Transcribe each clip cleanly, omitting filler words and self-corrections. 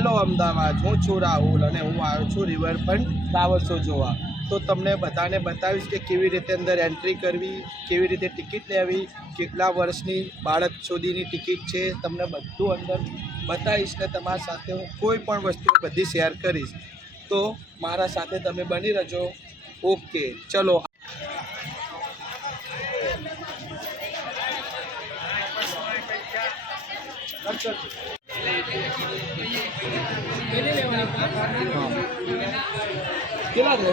Hello Ahmedabad, હું છું રાહુલ અને હું આવ્યો છું રિવરફ્રન્ટ ફ્લાવર શો જોવા. તો તમને બધાને બતાવીશ કે કેવી રીતે અંદર એન્ટ્રી કરવી, કેવી રીતે ટિકિટ લેવી, કેટલા વર્ષની બાળક સુધીની ટિકિટ છે, તમને બધું અંદર બતાવીશ ને તમારા સાથે હું કોઈ પણ વસ્તુ બધી શેર કરીશ. તો મારા સાથે તમે બની રહેજો. ઓકે, ચલો. કેટલા છે?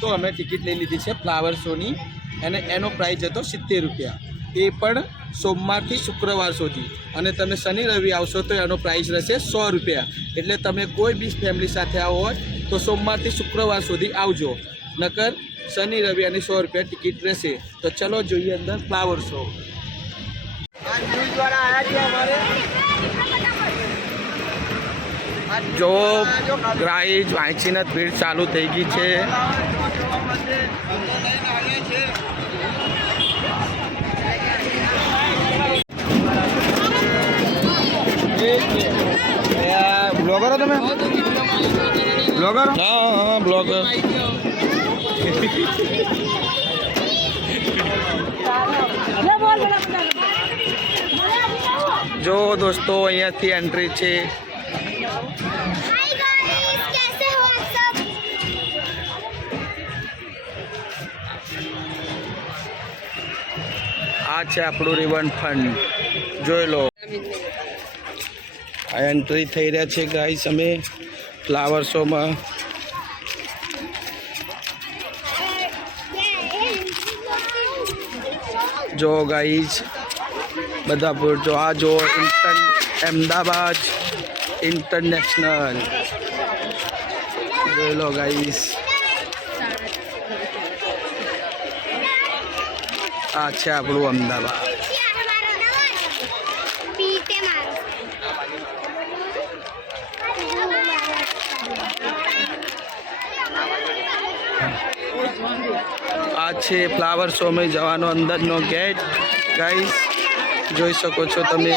તો અમે ટિકિટ લઈ લીધી છે ફ્લાવર શોની અને એનો પ્રાઇસ હતો 70 રૂપિયા. એ પણ સોમવારથી શુક્રવાર સુધી. અને તમે શનિ રવિ આવશો તો એનો પ્રાઇસ રહેશે 100 રૂપિયા. એટલે તમે કોઈ બી ફેમિલી સાથે આવો હોય તો સોમવારથી શુક્રવાર સુધી આવજો, નકર શનિ રવિ અને 100 રૂપિયા ટિકિટ રહેશે. તો ચલો જોઈએ અંદર ફ્લાવર શો. જો ગાઈઝ વાંચીને ભીડ ચાલુ થઈ ગઈ છે. બ્લોગર તમે? બ્લોગર? હા, બ્લોગર. જો દોસ્તો અહીંયાથી એન્ટ્રી છે. આ છે આપણું રિવરફ્રન્ટ, જોઈ લો. આ એન્ટ્રી થઈ રહ્યા છે ગાઈસ અમે ફ્લાવર શોમાં. જો ગાઈસ બધા જો આ જો અમદાવાદ ઇન્ટરનેશનલ, જોઈ લો ગાઈસ. આ છે આપણું અમદાવાદ. આ છે ફ્લાવર શોમાં જવાનો અંદરનો ગેટ ગાઈસ, જોઈ શકો છો તમે.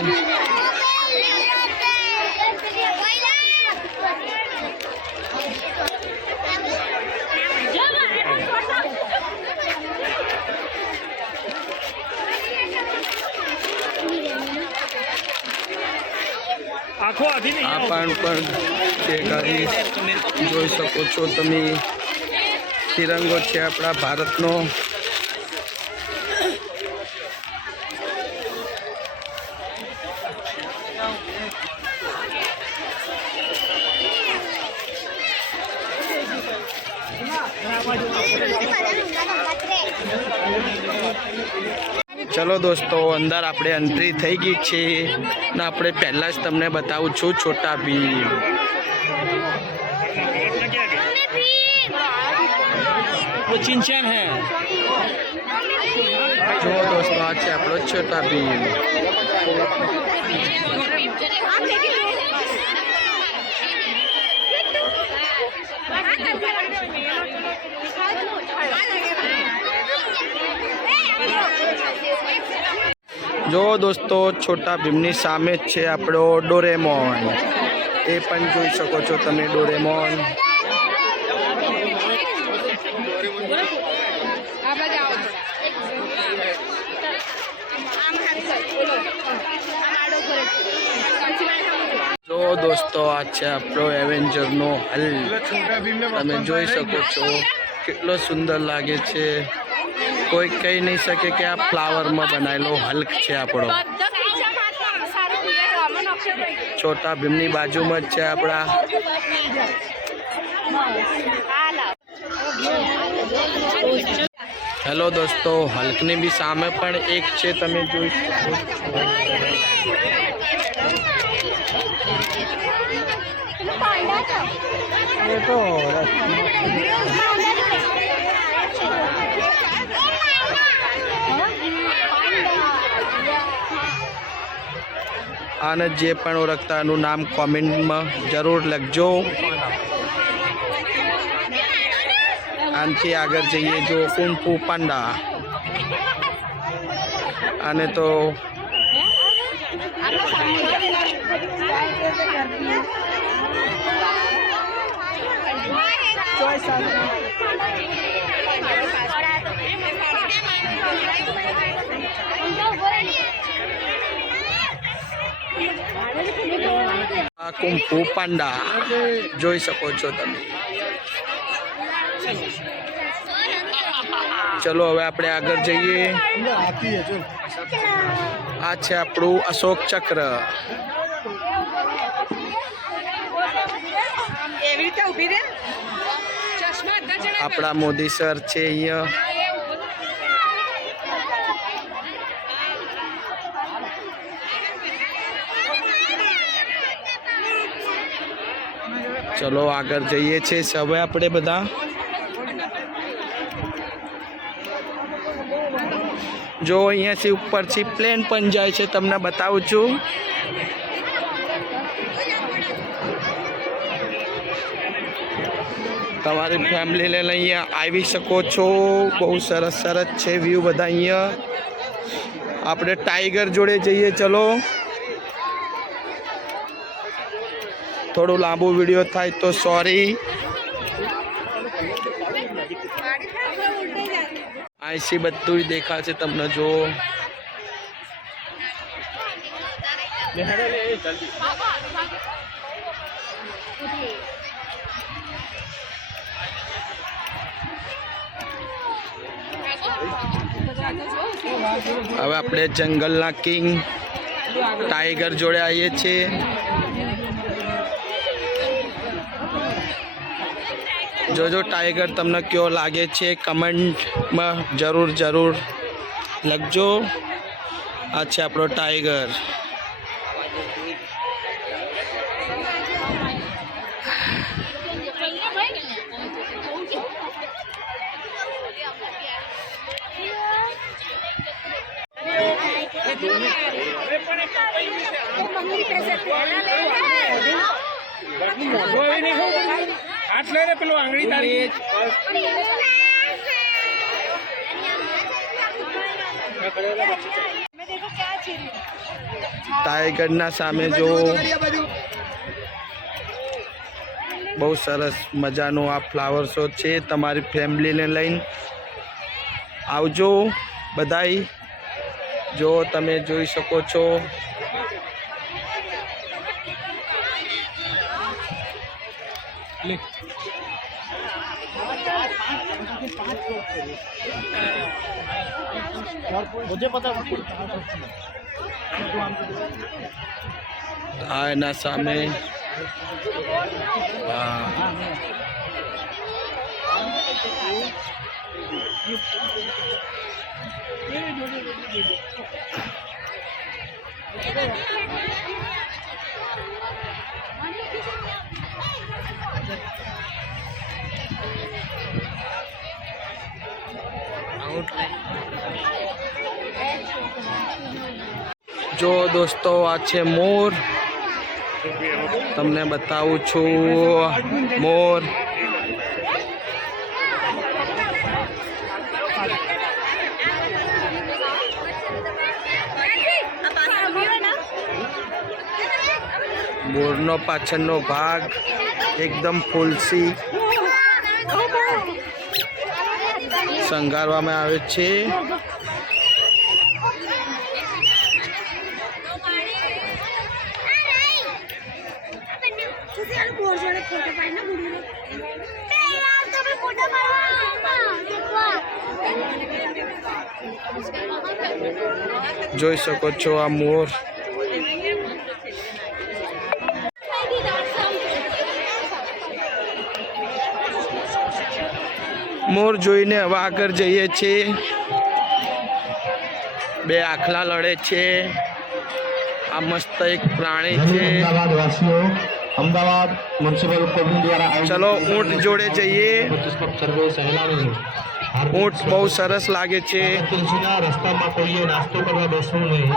આ પણ છે ગાઈસ, જોઈ શકો છો તમે. તિરંગો છે આપણા ભારતનો. ચલો દોસ્તો, અંદર આપણે એન્ટ્રી થઈ ગઈ છે ને આપણે પહેલાં જ તમને બતાવું છું છોટા ભીમ. चिंचन है जो दोस्तों, आज છે આપણો છોટા ભીમ. જો દોસ્તો, છોટા ભીમની સામે જ છે આપણો ડોરેમોન. એ પણ જોઈ શકો છો તમે ડોરેમોન. જો દોસ્તો, આ છે આપણો એવેન્જરનો હલ્ક. તમે જોઈ શકો છો કેટલો સુંદર લાગે છે. કોઈ કહી નહીં શકે કે આ ફ્લાવરમાં બનાવેલો હલ્ક છે આપણો. છોટા ભીમની બાજુમાં જ છે આપણા. હેલો દોસ્તો, હલ્કની બી સામે પણ એક છે, તમે જોઈ શકો છો. આને જે પણ ઓળખતા એનું નામ કોમેન્ટમાં જરૂર લખજો. આ આનાથી આગળ જઈએ જો કુંગ ફુ પાંડા. આને તો આ કુંગ ફુ પાંડા જોઈ શકો છો તમે. ચલો હવે આપણે આગળ જઈએ. આ છે આપણું અશોક ચક્ર. આપણા મોદી સર છે અહીંયા. ચલો આગળ જઈએ છીએ હવે આપણે બધા. જો અહીંયાથી ઉપરથી પ્લેન પણ જાય છે, તમને બતાવું છું. તમારી ફેમિલીને અહીંયા આવી શકો છો. બહુ સરસ સરસ છે વ્યૂ બધા અહીંયા. આપણે ટાઈગર જોડે જઈએ. ચલો થોડું લાંબુ વિડીયો થાય તો સોરી. અહીંથી બધું દેખાશે તમને. જો હવે આપણે જંગલના કિંગ ટાઈગર જોડે આવીએ છીએ. જોજો ટાઈગર તમને કેવો લાગે છે કમેન્ટમાં જરૂર લખજો. આ છે આપણો ટાઈગર. પેલું આંગળી તારી ટાઈગરના સામે જો બહુ સરસ મજાનો આ ફ્લાવર શો છે. તમારી ફેમિલીને લઈને આવજો બધાય. જો તમે જોઈ શકો છો. मुझे पता આ એના સામે જો દોસ્તો આ છે મોર. તમને બતાવું છું મોર. મોરનો પાછળનો ભાગ એકદમ ફૂલથી શણગારવામાં આવે છે. જોઈ શકો છો આ મોર. મોર જોઈને હવે આગળ જઈએ છીએ. બે આખલા લડે છે. આ મસ્ત એક પ્રાણી છે. અમદાવાદ મ્યુનિસિપલ કોર્પોરેશન દ્વારા ચલો ઊંટ જોડે જઈએ. ઊંટ બહુ સરસ લાગે છે. રસ્તામાં કોઈએ નાસ્તો કરવા બેસવું નહીં.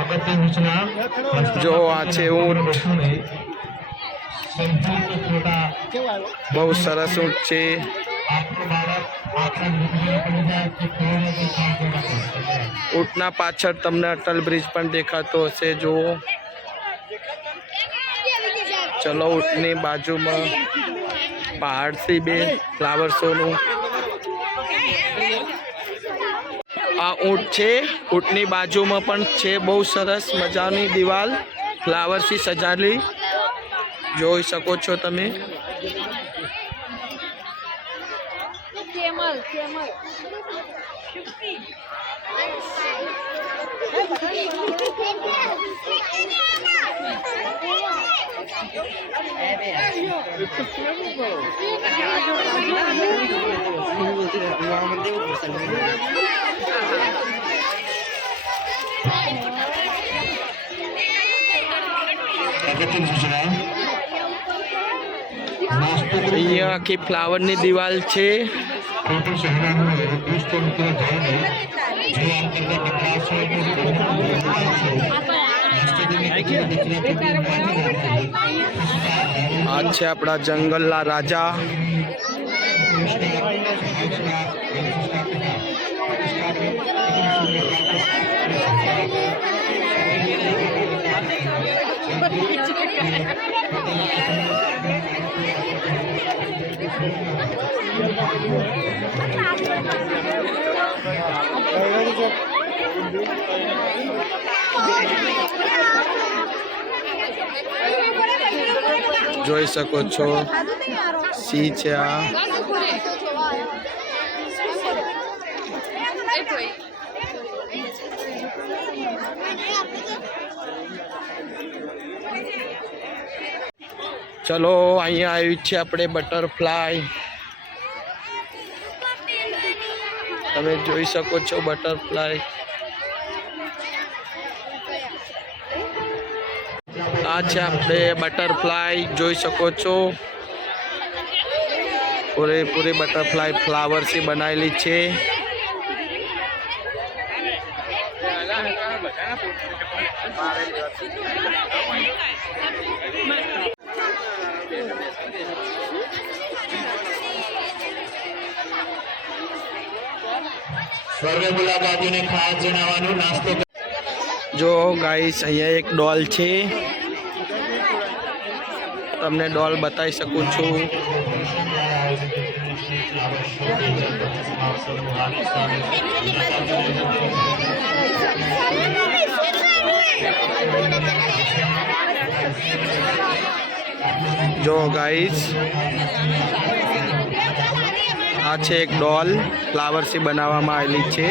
અગત્યની સૂચના જો આ છે ઊંટ. બહુ સરસ ઊંટ છે. આપણું બાળક આખા દુનિયા પડી જાય તો કોઈને કોઈ કામ કરે. ઊંટના પાછળ તમને અટલ બ્રિજ પણ દેખાતો હશે જુઓ. ચલો ઊંટની બાજુમાં પહાડથી બે ફ્લાવર શોનું આ ઊંટ છે. ઊંટની બાજુમાં પણ છે બહુ સરસ મજાની દિવાલ ફ્લાવરથી સજાવેલી જોઈ શકો છો તમે. અગત્યની સૂચના નાસ્તો અહીંયા આખી ફ્લાવરની દિવાલ છે. કોઈ પણ શહેરાનું દોસ્તો મિત્રો જઈને જે અંતર્ગત ક્લાસ હોય આ છે આપણા જંગલના રાજા. જોઈ શકો છો સિંહ છે આ. ચલો અહીંયા આવ્યું છે આપણે બટરફ્લાય. તમે જોઈ શકો છો બટરફ્લાય. આ છે આપણે બટરફ્લાય જોઈ શકો છો. પૂરેપૂરી બટરફ્લાય ફ્લાવરથી બનાવેલી છે. સર્વે મુલાકાતીઓને ખાસ જણાવવાનું નાસ્તો જો ગાઈસ અહીંયા એક ડોલ છે. તમને ડોલ બતાવી શકું છું. જો ગાઈસ આ છે એક ડોલ ફ્લાવરથી બનાવવામાં આવેલી છે.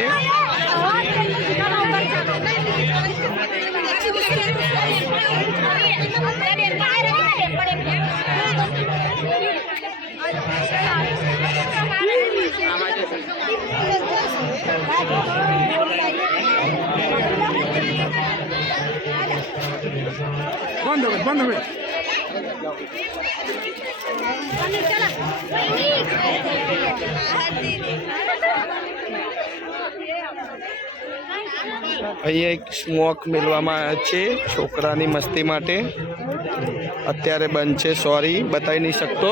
બંધ હવે અહીંયા એક સ્મોક મેળવામાં આવ્યા છે છોકરાની મસ્તી માટે. અત્યારે બંધ છે, સોરી બતાવી નહીં શકતો.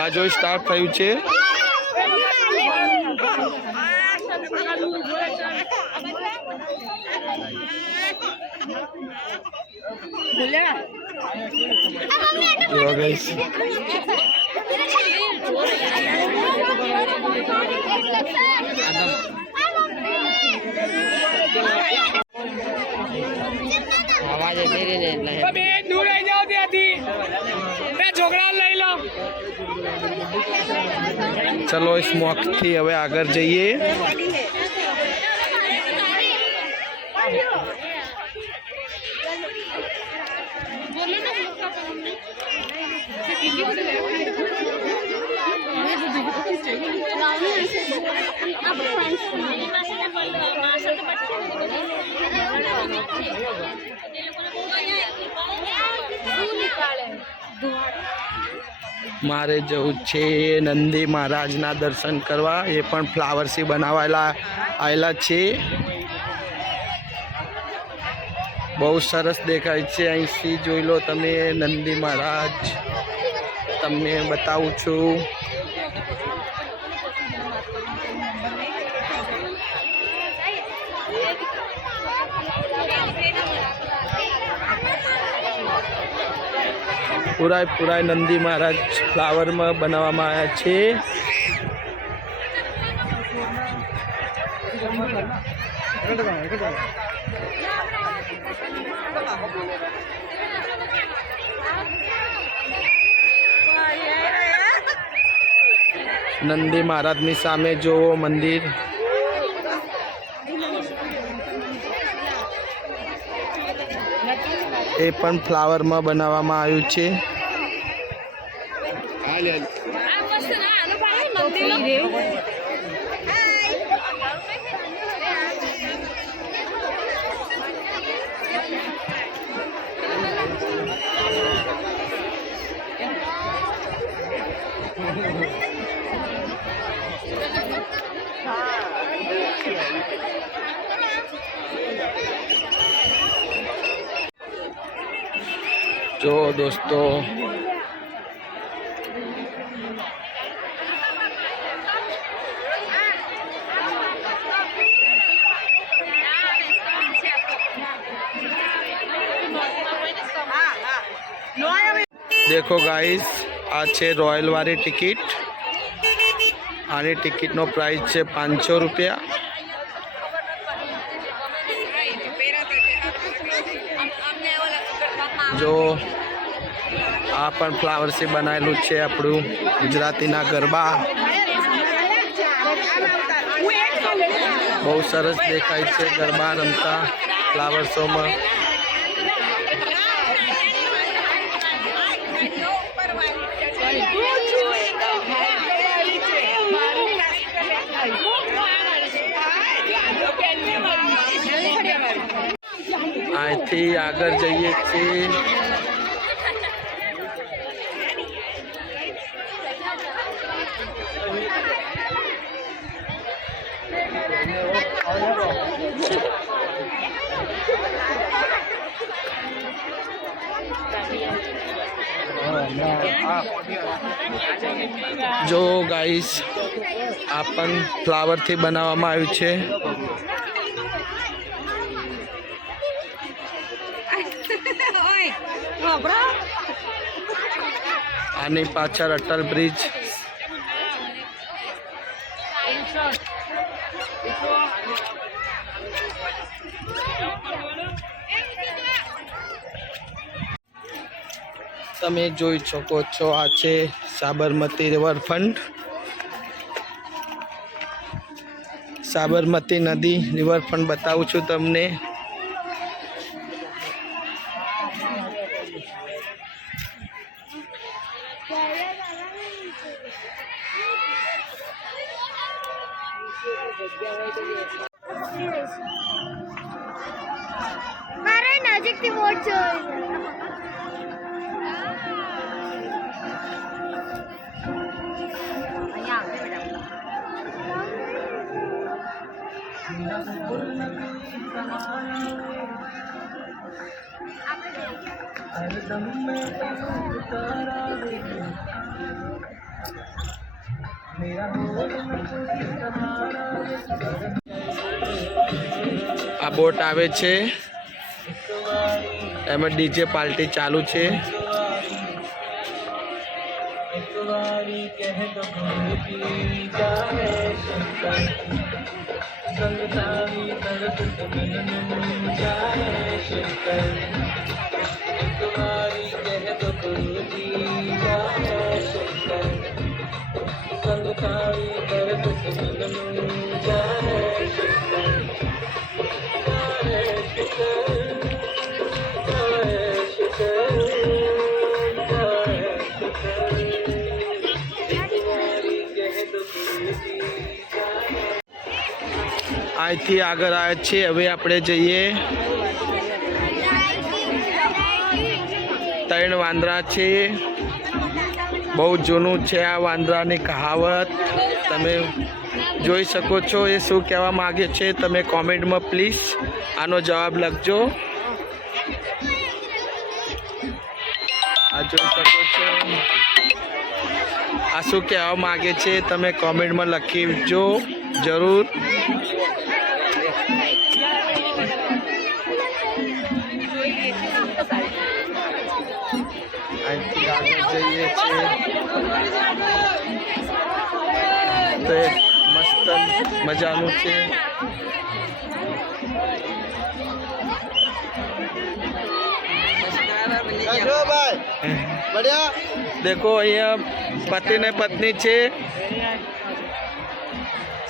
આ જો સ્ટાર્ટ થયું છે. જો ગાઈસ દૂર આવી જાઓ ત્યાંથી છોકરા લઈ લો. ચલો સ્મોક થી હવે આગળ જઈએ. મારે જવું છે નંદી મહારાજના દર્શન કરવા. એ પણ ફ્લાવરથી બનાવાયેલા આવેલા છે. બહુ સરસ દેખાય છે. અહીંથી જોઈ લો તમે નંદી મહારાજ. તમને બતાવું છું. પૂરા નંદી મહારાજ ફ્લાવરમાં બનાવવામાં આવ્યા છે. નંદી મહારાજની સામે જોવો મંદિર. એ પણ ફ્લાવરમાં બનાવવામાં આવ્યું છે. જો દોસ્તો देखो गाइस आ छे रॉयल वाली टिकट. आनी टिकट नो प्राइस है 500 रुपया. जो आ पण फ्लावर से बनाएलू है आपणु गुजराती ना गरबा. बहुत सरस देखाय छे गरबा रमता फ्लावर शो में. અહીંથી આગળ જઈએ છીએ. જો ગાઈસ આ પણ ફ્લાવરથી બનાવવામાં આવ્યું છે. આની પાછળ અટલ બ્રિજ. તમે જોઈ શકો છો આ છે સાબરમતી રિવરફ્રન્ટ. સાબરમતી નદી રિવરફ્રન્ટ બતાવું છું તમને. મારે નજીકથી મોટ જોઈ. આ બોટ આવે છે એમાં ડીજે પાર્ટી ચાલુ છે. અહીંથી આગળ આવે છે. હવે આપણે જઈએ. 3 વાંદરા છે. બહુ જૂનું છે આ વાંદરાની કહાવત. તમે જોઈ શકો છો. એ શું કહેવા માગે છે તમે કોમેન્ટમાં પ્લીઝ આનો જવાબ લખજો. આ જોઈ શકો છો આ શું કહેવા માગે છે તમે કોમેન્ટમાં લખીજો જરૂર. અહીંથી આગળ જઈએ છીએ તો એ મસ્ત મજાનું છે. દેખો અહીંયા પતિ ને પત્ની છે,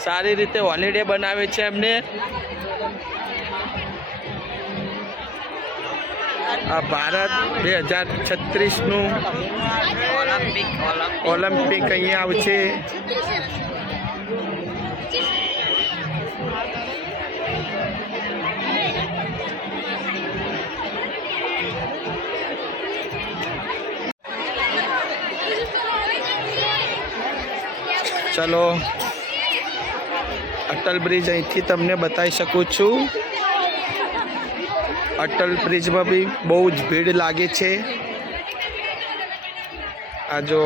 સારી રીતે હોલિડે બનાવે છે એમને. આ ભારત 2036નું ઓલિમ્પિક અહીંયા આવશે. ચલો અટલ બ્રિજ અહીંથી તમને બતાવી શકું છું. અટલ બ્રિજમાં બી બહુ જ ભીડ લાગે છે. આ જો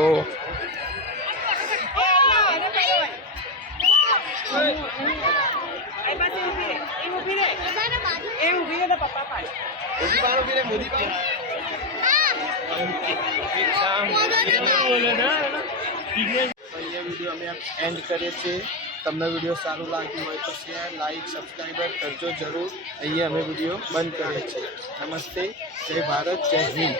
અહીંયા વિડીયો અમે એન્ડ કરીએ છીએ. તમને વિડીયો સારું લાગ્યું હોય તો શેર, લાઈક, સબસ્ક્રાઈબર કરજો જરૂર. અહીંયા અમે વિડીયો બંધ કરીએ છીએ. નમસ્તે, જય ભારત, જય હિન્દ.